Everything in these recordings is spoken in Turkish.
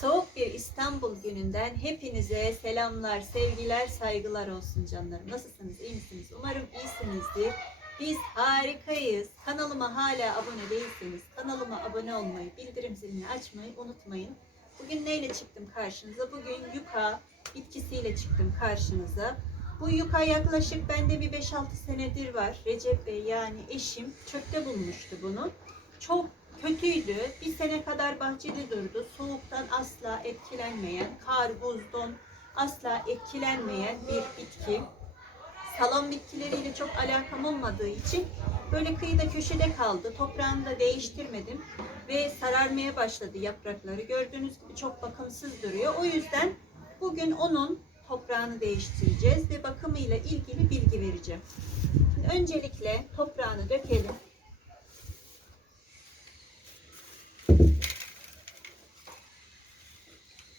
Soğuk bir İstanbul gününden hepinize selamlar, sevgiler, saygılar olsun canlarım. Nasılsınız, iyi misiniz? Umarım iyisinizdir. Biz harikayız. Kanalıma hala abone değilseniz kanalıma abone olmayı, bildirim zilini açmayı unutmayın. Bugün neyle çıktım karşınıza? Bugün yuka bitkisiyle çıktım karşınıza. Bu yuka yaklaşık bende bir 5-6 senedir var. Recep Bey yani eşim çöpte bulmuştu bunu. Çok kötüydü. Bir sene kadar bahçede durdu. Soğuktan asla etkilenmeyen, kar, buzdan asla etkilenmeyen bir bitki. Salon bitkileriyle çok alakam olmadığı için böyle kıyıda köşede kaldı. Toprağını da değiştirmedim ve sararmaya başladı yaprakları. Gördüğünüz gibi çok bakımsız duruyor. O yüzden bugün onun toprağını değiştireceğiz ve bakımıyla ilgili bilgi vereceğim. Öncelikle toprağını dökelim.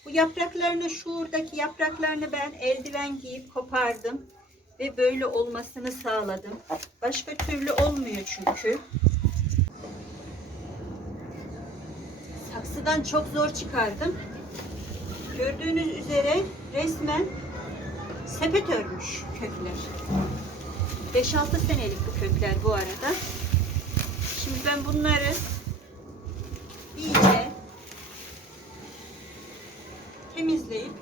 Bu yapraklarını şuradaki yapraklarını ben eldiven giyip kopardım ve böyle olmasını sağladım. Başka türlü olmuyor çünkü. Saksıdan çok zor çıkardım. Gördüğünüz üzere resmen sepet örmüş kökler. 5-6 senelik bu kökler bu arada. Şimdi ben bunları iyice temizleyip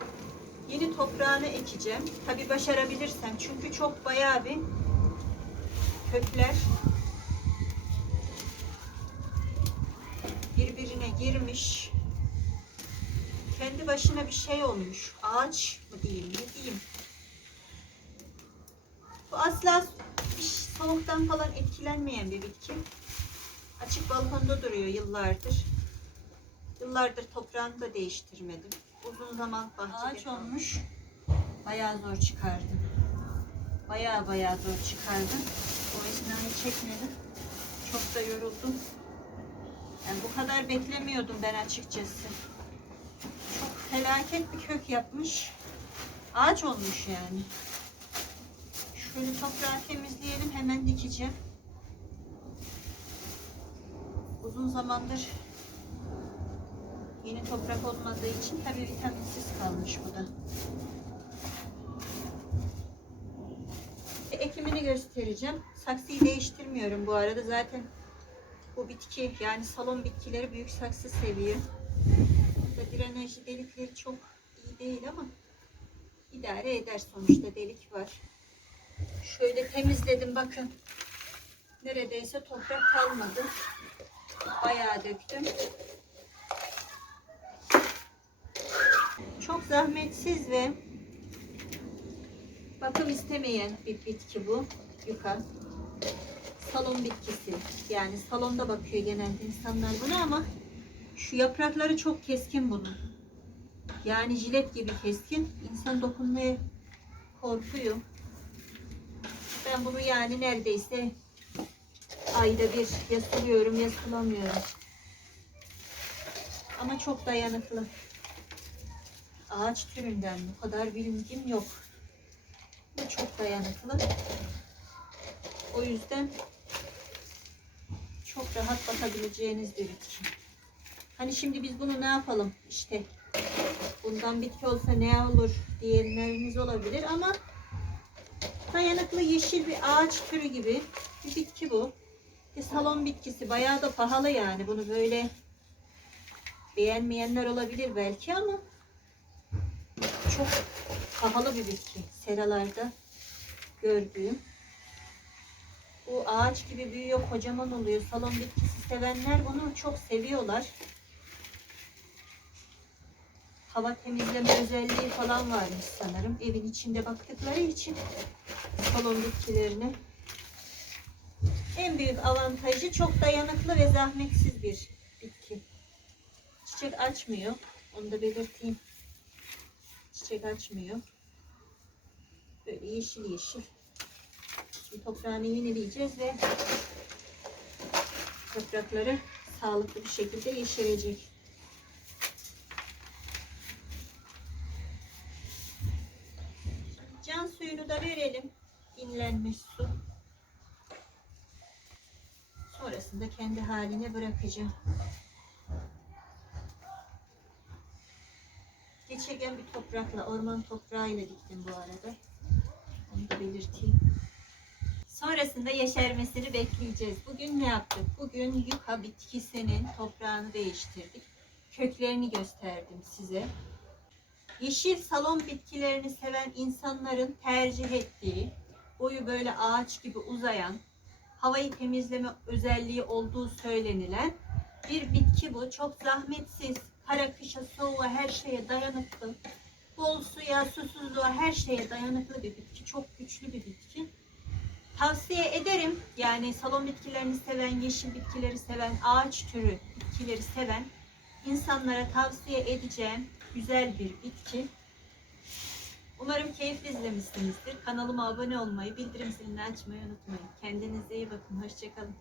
yeni toprağını ekeceğim. Tabi başarabilirsem çünkü çok bayağı bir kökler birbirine girmiş. Kendi başına bir şey olmuş. Ağaç mı diyeyim ne diyeyim. Bu asla soğuktan falan etkilenmeyen bir bitki. Açık balkonda duruyor yıllardır. Yıllardır toprağını da değiştirmedim. Uzun zaman bahçede Ağaç olmuş. Bayağı zor çıkardım. Bayağı bayağı zor çıkardım. O esnayı çekmedim. Çok da yoruldum. Yani bu kadar beklemiyordum ben açıkçası. Çok felaket bir kök yapmış. Ağaç olmuş yani. Şöyle toprağı temizleyelim hemen dikeceğim. Uzun zamandır yeni toprak olmadığı için tabii vitaminsiz kalmış bu da. Ekimini göstereceğim. Saksıyı değiştirmiyorum bu arada. Zaten bu bitki yani salon bitkileri büyük saksı seviyor. Burada drenajı delikleri çok iyi değil ama idare eder sonuçta delik var. Şöyle temizledim bakın. Neredeyse toprak kalmadı. Bayağı döktüm. Çok zahmetsiz ve bakım istemeyen bir bitki bu. Yuka. Salon bitkisi. Yani salonda bakıyor genelde insanlar buna ama şu yaprakları çok keskin bunun. Yani jilet gibi keskin. İnsan dokunmaya korkuyor. Ben bunu yani neredeyse ayda bir ya suluyorum. Ama çok dayanıklı. Ağaç türünden bu kadar bilgim yok. Bu çok dayanıklı. O yüzden çok rahat bakabileceğiniz bir bitki. Hani şimdi biz bunu ne yapalım? İşte bundan bitki olsa ne olur diyenleriniz olabilir ama dayanıklı yeşil bir ağaç türü gibi bir bitki bu. Bir salon bitkisi bayağı da pahalı yani bunu böyle beğenmeyenler olabilir belki ama çok pahalı bir bitki. Seralarda gördüğüm. Bu ağaç gibi büyüyor, kocaman oluyor. Salon bitkisi sevenler bunu çok seviyorlar. Hava temizleme özelliği falan varmış sanırım. Evin içinde baktıkları için salon bitkilerine. En büyük avantajı çok dayanıklı ve zahmetsiz bir bitki. Çiçek açmıyor. Onu da belirteyim. Çiçek açmıyor. Böyle yeşil yeşil. Şimdi toprağını yenileyeceğiz ve yaprakları sağlıklı bir şekilde yeşerecek. Can suyunu da verelim. Dinlenmiş su. Sonrasında kendi haline bırakacağım. Çeken bir toprakla, orman toprağıyla diktim bu arada. Onu da belirteyim. Sonrasında yeşermesini bekleyeceğiz. Bugün ne yaptık? Bugün yuka bitkisinin toprağını değiştirdik. Köklerini gösterdim size. Yeşil salon bitkilerini seven insanların tercih ettiği, boyu böyle ağaç gibi uzayan, havayı temizleme özelliği olduğu söylenilen bir bitki bu. Çok zahmetsiz, kara kışa, soğuğa, her şeye dayanıklı. Bol suya, susuzluğa, her şeye dayanıklı bir bitki. Çok güçlü bir bitki. Tavsiye ederim. Yani salon bitkilerini seven, yeşil bitkileri seven, ağaç türü bitkileri seven insanlara tavsiye edeceğim güzel bir bitki. Umarım keyifli izlemişsinizdir. Kanalıma abone olmayı, bildirim zilini açmayı unutmayın. Kendinize iyi bakın. Hoşçakalın.